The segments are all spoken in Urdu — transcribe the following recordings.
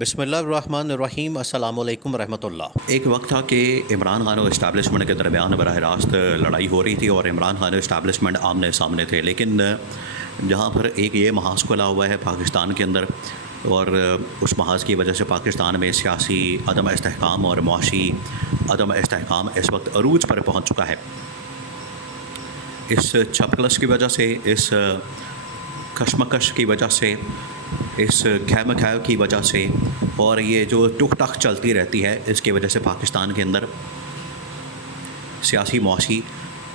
بسم اللہ الرحمن الرحیم، السلام علیکم ورحمۃ اللہ۔ ایک وقت تھا کہ عمران خان اور اسٹیبلشمنٹ کے درمیان براہ راست لڑائی ہو رہی تھی اور عمران خان اور اسٹیبلشمنٹ آمنے سامنے تھے، لیکن جہاں پر ایک یہ محاذ کھلا ہوا ہے پاکستان کے اندر، اور اس محاذ کی وجہ سے پاکستان میں سیاسی عدم استحکام اور معاشی عدم استحکام اس وقت عروج پر پہنچ چکا ہے۔ اس چھپکلش کی وجہ سے، اس کشمکش کی وجہ سے، اس کھیم کھیو کی وجہ سے، اور یہ جو ٹک ٹک چلتی رہتی ہے، اس کی وجہ سے پاکستان کے اندر سیاسی معاشی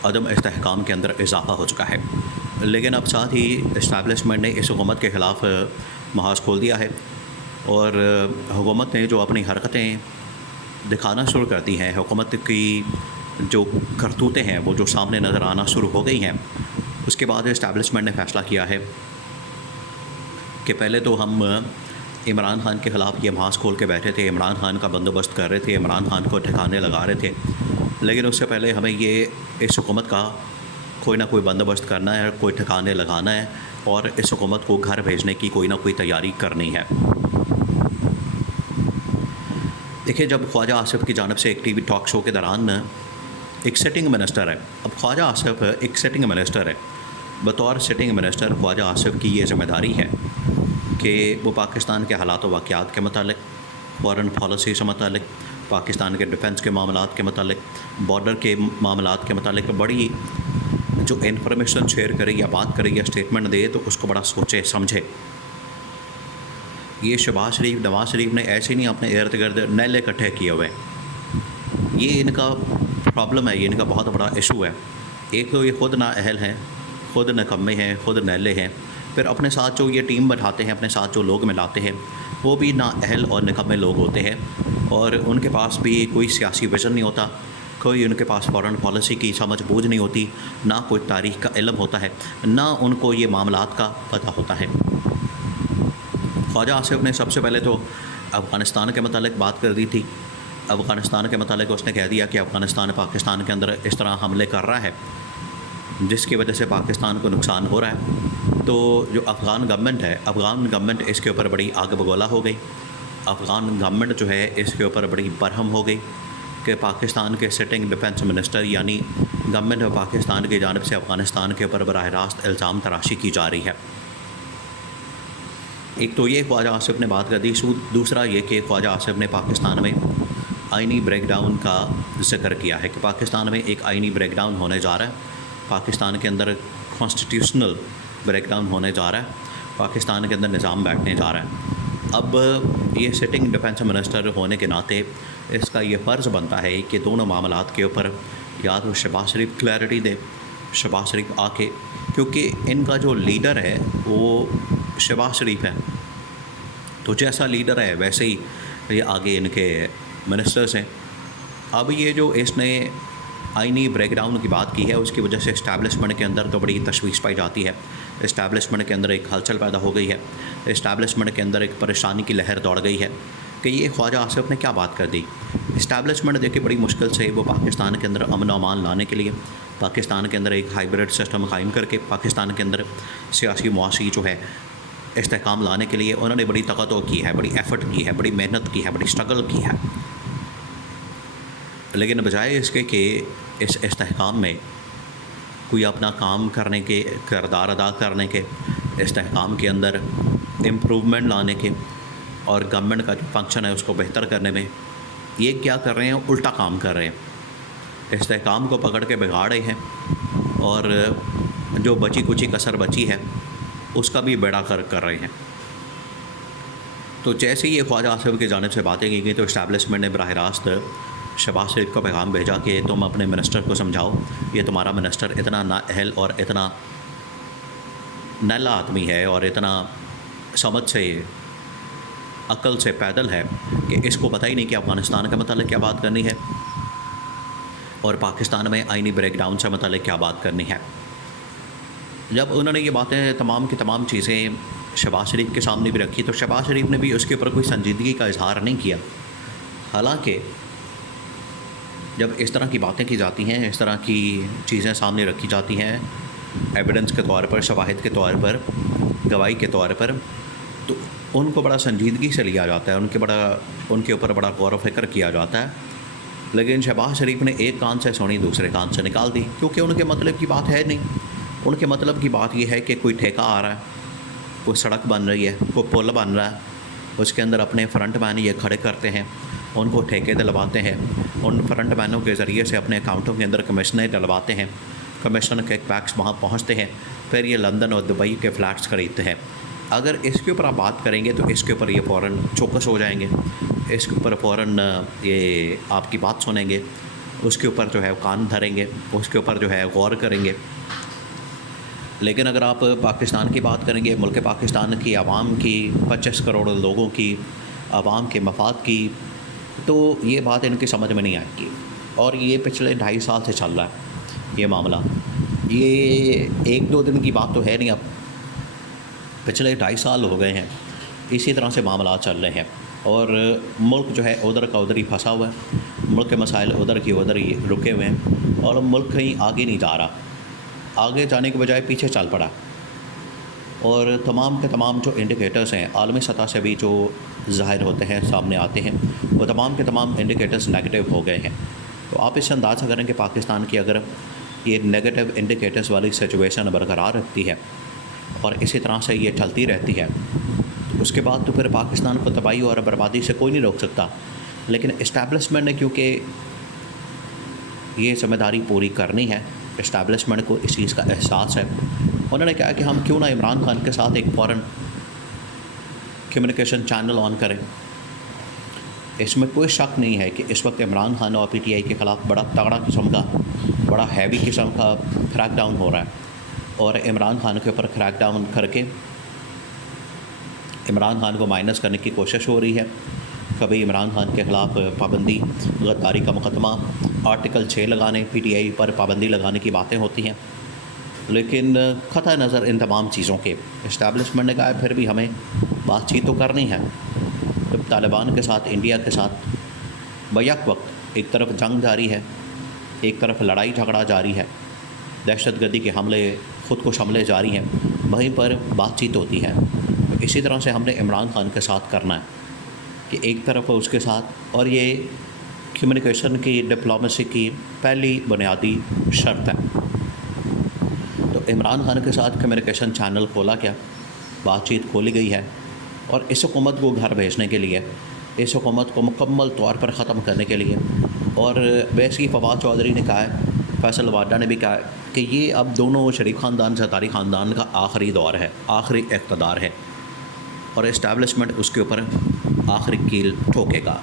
عدم استحکام کے اندر اضافہ ہو چکا ہے۔ لیکن اب ساتھ ہی اسٹیبلشمنٹ نے اس حکومت کے خلاف محاذ کھول دیا ہے، اور حکومت نے جو اپنی حرکتیں دکھانا شروع کر دی ہیں، حکومت کی جو کرتوتیں ہیں وہ جو سامنے نظر آنا شروع ہو گئی ہیں، اس کے بعد اسٹیبلشمنٹ نے فیصلہ کیا ہے کہ پہلے تو ہم عمران خان کے خلاف یہ محاذ کھول کے بیٹھے تھے، عمران خان کا بندوبست کر رہے تھے، عمران خان کو ٹھکانے لگا رہے تھے، لیکن اس سے پہلے ہمیں یہ اس حکومت کا کوئی نہ کوئی بندوبست کرنا ہے، کوئی ٹھکانے لگانا ہے، اور اس حکومت کو گھر بھیجنے کی کوئی نہ کوئی تیاری کرنی ہے۔ دیکھیں، جب خواجہ آصف کی جانب سے ایک ٹی وی ٹاک شو کے دوران ایک سٹنگ منسٹر ہے، اب خواجہ آصف ایک سٹنگ منسٹر ہے، بطور سٹنگ منسٹر خواجہ آصف کی یہ ذمہ داری ہے کہ وہ پاکستان کے حالات و واقعات کے متعلق، فارن پالیسی سے متعلق، پاکستان کے ڈیفنس کے معاملات کے متعلق، بارڈر کے معاملات کے متعلق بڑی جو انفارمیشن شیئر کرے یا بات کرے یا اسٹیٹمنٹ دے تو اس کو بڑا سوچے سمجھے۔ یہ شہباز شریف، نواز شریف نے ایسے نہیں اپنے ارد گرد نیلے اکٹھے کیے ہوئے، یہ ان کا پرابلم ہے، یہ ان کا بہت بڑا ایشو ہے۔ ایک تو یہ خود نااہل ہیں، خود نکمے ہیں، خود نیلے ہیں، پھر اپنے ساتھ جو یہ ٹیم بٹھاتے ہیں، اپنے ساتھ جو لوگ ملاتے ہیں، وہ بھی نااہل اور نکمے لوگ ہوتے ہیں، اور ان کے پاس بھی کوئی سیاسی ویژن نہیں ہوتا، کوئی ان کے پاس فارن پالیسی کی سمجھ بوجھ نہیں ہوتی، نہ کوئی تاریخ کا علم ہوتا ہے، نہ ان کو یہ معاملات کا پتہ ہوتا ہے۔ خواجہ آصف نے سب سے پہلے تو افغانستان کے متعلق بات کر دی تھی۔ افغانستان کے متعلق اس نے کہہ دیا کہ افغانستان پاکستان کے اندر اس طرح حملے کر رہا ہے جس کی وجہ سے پاکستان کو نقصان ہو رہا ہے۔ تو جو افغان گورنمنٹ اس کے اوپر بڑی آگ بگولا ہو گئی، افغان گورنمنٹ جو ہے اس کے اوپر بڑی برہم ہو گئی کہ پاکستان کے سٹنگ ڈیفنس منسٹر یعنی گورنمنٹ آف پاکستان کی جانب سے افغانستان کے اوپر براہ راست الزام تراشی کی جا رہی ہے۔ ایک تو یہ خواجہ آصف نے بات کر دی، دوسرا یہ کہ خواجہ آصف نے پاکستان میں آئینی بریک ڈاؤن کا ذکر کیا ہے کہ پاکستان میں ایک آئینی بریک ڈاؤن ہونے جا رہا ہے، پاکستان کے اندر کانسٹیٹیوشنل بریک ڈاؤن ہونے جا رہا ہے، پاکستان کے اندر نظام بیٹھنے جا رہا ہے۔ اب یہ سٹنگ ڈیفنس منسٹر ہونے کے ناطے اس کا یہ فرض بنتا ہے کہ دونوں معاملات کے اوپر یا تو شہباز شریف کلیئرٹی دے، شہباز شریف آ کے، کیونکہ ان کا جو لیڈر ہے وہ شہباز شریف ہے، تو جیسا لیڈر ہے ویسے ہی یہ آگے ان کے منسٹرز ہیں۔ اب یہ جو اس نے آئینی بریک ڈاؤن کی بات کی ہے، اس کی وجہ سے اسٹیبلشمنٹ کے اندر تو بڑی تشویش پائی جاتی ہے، اسٹیبلشمنٹ کے اندر ایک ہلچل پیدا ہو گئی ہے، اسٹیبلشمنٹ کے اندر ایک پریشانی کی لہر دوڑ گئی ہے کہ یہ خواجہ آصف نے کیا بات کر دی۔ اسٹیبلشمنٹ دیکھے بڑی مشکل سے وہ پاکستان کے اندر امن و امان لانے کے لیے، پاکستان کے اندر ایک ہائیبرڈ سسٹم قائم کر کے پاکستان کے اندر سیاسی معاشی جو ہے استحکام لانے کے لیے انہوں نے بڑی تقاضا کی ہے، بڑی ایفرٹ کی ہے، بڑی محنت کی ہے، بڑی اسٹرگل کی ہے، لیکن بجائے اس کے کہ اس استحکام میں کوئی اپنا کام کرنے کے، کردار ادا کرنے کے، استحکام کے اندر امپروومنٹ لانے کے، اور گورنمنٹ کا جو فنکشن ہے اس کو بہتر کرنے میں، یہ کیا کر رہے ہیں؟ الٹا کام کر رہے ہیں، استحکام کو پکڑ کے بگاڑ رہے ہیں، اور جو بچی کچی کسر بچی ہے اس کا بھی بیڑا کر رہے ہیں۔ تو جیسے ہی یہ خواجہ آصف کی جانب سے باتیں کی گئی تو اسٹیبلشمنٹ نے براہ راست شہباز شریف کو پیغام بھیجا کہ تم اپنے منسٹر کو سمجھاؤ، یہ تمہارا منسٹر اتنا نااہل اور اتنا نیلا آدمی ہے اور اتنا سمجھ سے، عقل سے پیدل ہے کہ اس کو پتہ ہی نہیں کہ افغانستان کے متعلق کیا بات کرنی ہے اور پاکستان میں آئینی بریک ڈاؤن سے متعلق کیا بات کرنی ہے۔ جب انہوں نے یہ باتیں تمام کی تمام چیزیں شہباز شریف کے سامنے بھی رکھی تو شہباز شریف نے بھی اس کے اوپر کوئی سنجیدگی کا اظہار نہیں کیا۔ حالانکہ جب اس طرح کی باتیں کی جاتی ہیں، اس طرح کی چیزیں سامنے رکھی جاتی ہیں ایویڈنس کے طور پر، شواہد کے طور پر، گواہی کے طور پر، تو ان کو بڑا سنجیدگی سے لیا جاتا ہے، ان کے اوپر بڑا غور و فکر کیا جاتا ہے، لیکن شہباز شریف نے ایک کان سے سنی دوسرے کان سے نکال دی، کیونکہ ان کے مطلب کی بات ہے نہیں۔ ان کے مطلب کی بات یہ ہے کہ کوئی ٹھیکہ آ رہا ہے، کوئی سڑک بن رہی ہے، کوئی پل بن رہا ہے، اس کے اندر اپنے فرنٹ مین یہ کھڑے کرتے ہیں، ان کو ٹھیکے دلواتے ہیں، ان فرنٹ مینوں کے ذریعے سے اپنے اکاؤنٹوں کے اندر کمیشنیں ڈلواتے ہیں، کمیشن کے پیکس وہاں پہنچتے ہیں، پھر یہ لندن اور دبئی کے فلیٹس خریدتے ہیں۔ اگر اس کے اوپر آپ بات کریں گے تو اس کے اوپر یہ فوراً چوکس ہو جائیں گے، اس کے اوپر فوراً یہ آپ کی بات سنیں گے، اس کے اوپر جو ہے کان دھریں گے، اس کے اوپر جو ہے غور کریں گے۔ لیکن اگر آپ پاکستان کی بات کریں گے، ملک پاکستان کی عوام کی، 25 کروڑ لوگوں کی، عوام کے مفاد کی، تو یہ بات ان کی سمجھ میں نہیں آئے گی۔ اور یہ پچھلے 2.5 سال سے چل رہا ہے یہ معاملہ، یہ 1-2 دن کی بات تو ہے نہیں، اب پچھلے 2.5 سال ہو گئے ہیں اسی طرح سے معاملات چل رہے ہیں، اور ملک جو ہے ادھر کا ادھر ہی پھنسا ہوا ہے، ملک کے مسائل ادھر کی ادھر ہی رکے ہوئے ہیں، اور ملک کہیں آگے نہیں جا رہا، آگے جانے کے بجائے پیچھے چل پڑا۔ اور تمام کے تمام جو انڈیکیٹرز ہیں عالمی سطح سے بھی جو ظاہر ہوتے ہیں، سامنے آتے ہیں، وہ تمام کے تمام انڈیکیٹرز نیگیٹو ہو گئے ہیں۔ تو آپ اس سے اندازہ کریں کہ پاکستان کی اگر یہ نیگیٹو انڈیکیٹرز والی سچویشن برقرار رکھتی ہے اور اسی طرح سے یہ چلتی رہتی ہے، اس کے بعد تو پھر پاکستان کو تباہی اور بربادی سے کوئی نہیں روک سکتا۔ لیکن اسٹیبلشمنٹ نے کیونکہ یہ ذمہ داری پوری کرنی ہے، اسٹیبلشمنٹ کو اس چیز کا احساس ہے، انہوں نے کہا کہ ہم کیوں نہ عمران خان کے ساتھ ایک فورن کمیونیکیشن چینل آن کریں۔ اس میں کوئی شک نہیں ہے کہ اس وقت عمران خان اور PTI کے خلاف بڑا تگڑا قسم کا، بڑا ہیوی قسم کا کریک ڈاؤن ہو رہا ہے، اور عمران خان کے اوپر کریک ڈاؤن کر کے عمران خان کو مائنس کرنے کی کوشش ہو رہی ہے۔ کبھی عمران خان کے خلاف پابندی، غداری کا مقدمہ، آرٹیکل 6 لگانے، PTI پر پابندی لگانے کی باتیں ہوتی ہیں، لیکن قطع نظر ان تمام چیزوں کے اسٹیبلشمنٹ نے کہا ہے پھر بھی ہمیں بات چیت تو کرنی ہے۔ جب طالبان کے ساتھ، انڈیا کے ساتھ بیک وقت ایک طرف جنگ جاری ہے، ایک طرف لڑائی جھگڑا جاری ہے، دہشت گردی کے حملے، خودکش حملے جاری ہیں، وہیں پر بات چیت ہوتی ہے۔ اسی طرح سے ہم نے عمران خان کے ساتھ کرنا ہے کہ ایک طرف اس کے ساتھ، اور یہ کمیونیکیشن کی، ڈپلومیسی کی پہلی بنیادی شرط ہے۔ تو عمران خان کے ساتھ کمیونیکیشن چینل کھولا گیا، بات چیت کھولی گئی ہے، اور اس حکومت کو گھر بھیجنے کے لیے، اس حکومت کو مکمل طور پر ختم کرنے کے لیے، اور بیسکی فواد چودھری نے کہا ہے، فیصل واڈا نے بھی کہا ہے کہ یہ اب دونوں شریف خاندان، زرداری خاندان کا آخری دور ہے، آخری اقتدار ہے، اور اسٹیبلشمنٹ اس کے اوپر آخری کیل ٹھوکے گا۔